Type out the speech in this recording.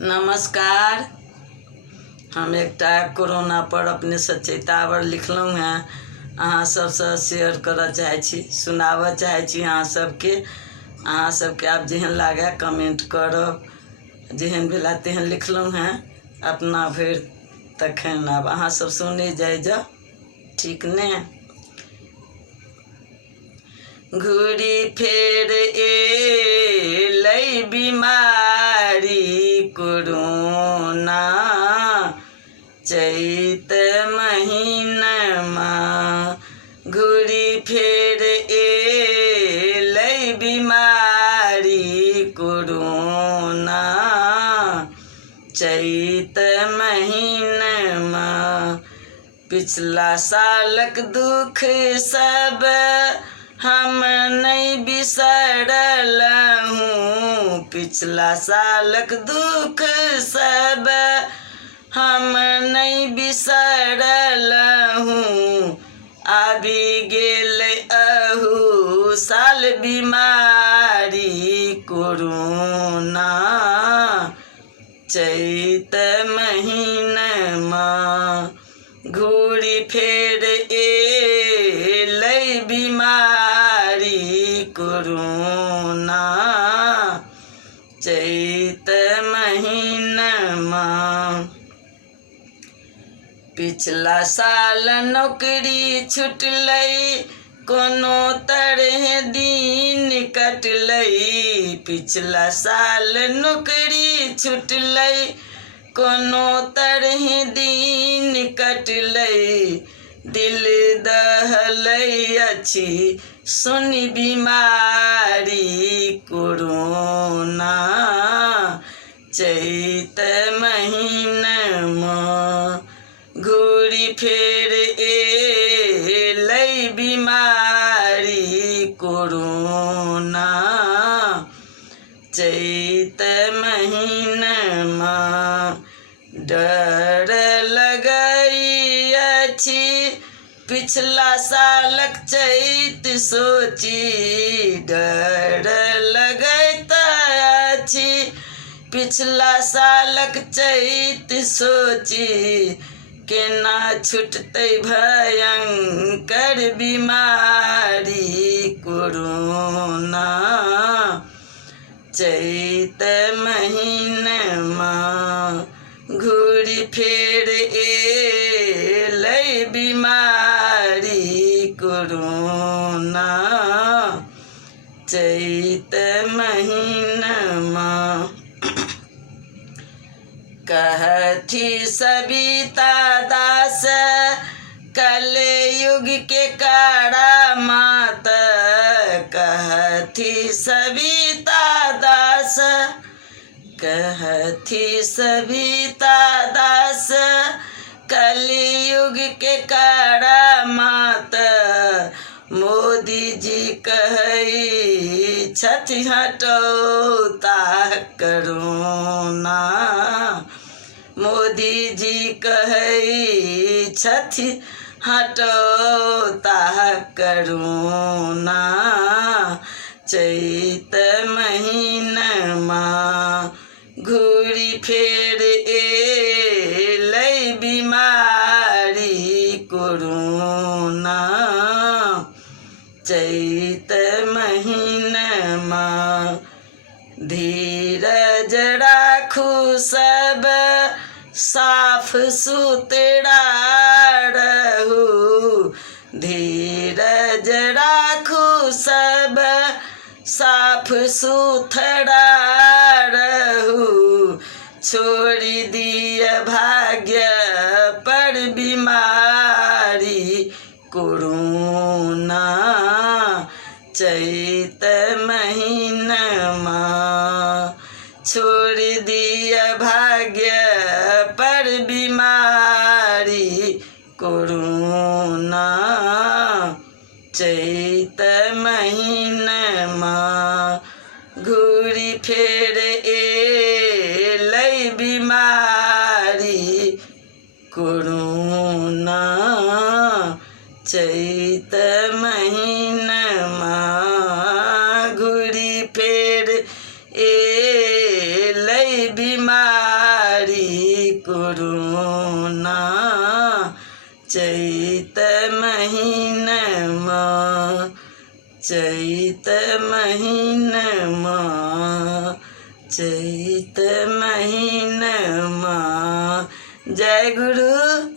नमस्कार। हम एकटा कोरोना पर अपने सचेतावर लिखलहुँ हैं, अहाँ सबसँ शेयर करऽ चाहै छी, सुनाबऽ चाहै छी अहाँ सबके। अहाँ सबके आब जेहन लागै कमेंट करब, जेहन भेला तेहन लिखलहुँ हैं अपना भरि। तखन आब अहाँ सब सुनै जाइ जाउ, ठीक ने। घूरी फेर एलै बीमारी कोरोना, चैत महीनमा घूरी फेर एलै बीमारी कोरोना, चैत महीनमा। पिछला सालक दुख सब हम नहीं बिसरलहुँ, पिछला सालक दुख सब हम नहीं बिसरलहुँ। आबि गेल अहू साल बीमारी कोरोना, चैत महीनमा घूरी फेर एलै बीमारी कोरोना, चैत महीनमा। पिछला साल नौकरी छुटलै, कोनो तरह दिन कटलै। पिछला साल नौकरी छुटलै, कोनो तरह दिन कटलै। दिल दहलै अछि सुनि बीमारी कोरोना, चैत महीनमा घूरी फेर एलै बीमारी कोरोना, चैत महीनमा। डर लगै अछि पिछला सालक चैत सोची, डर लगैत अछि पिछला सालक चैत सोची। केना छुटतै भयंकर बीमारी कोरोना, चैत महीनमा घूरी फेर एलै बीमारी कोरोना, चैत महीनमा। कहथी सविता दास कलयुग के करामात, कहथी सविता दास, कहथी सविता दास कलयुग के करामात। मोदी जी कहै छथि हटौता कोरोना, मोदी जी कहै छथि हटौता कोरोना, चैत महीनमा घूरी फेर एलै बीमारी कोरोना, चैत महीनमा। धीरज राखू सब साफ सुथरा रहू, धीरज राखू सब साफ सुथरा रहू। छोड़ी दिय भाग्य पर बीमारी कोरोना, चैत महीनमा छोड़ दिय भाग्य पर बीमारी कोरोना, चैत महीनमा घूरी फेर एलै बीमारी कोरोना, चैत महीनमा घूरी फेर एलै बीमारी। कोरोना चैत महीनमा चैत महीनमा चैत महीनमा। जय गुरु।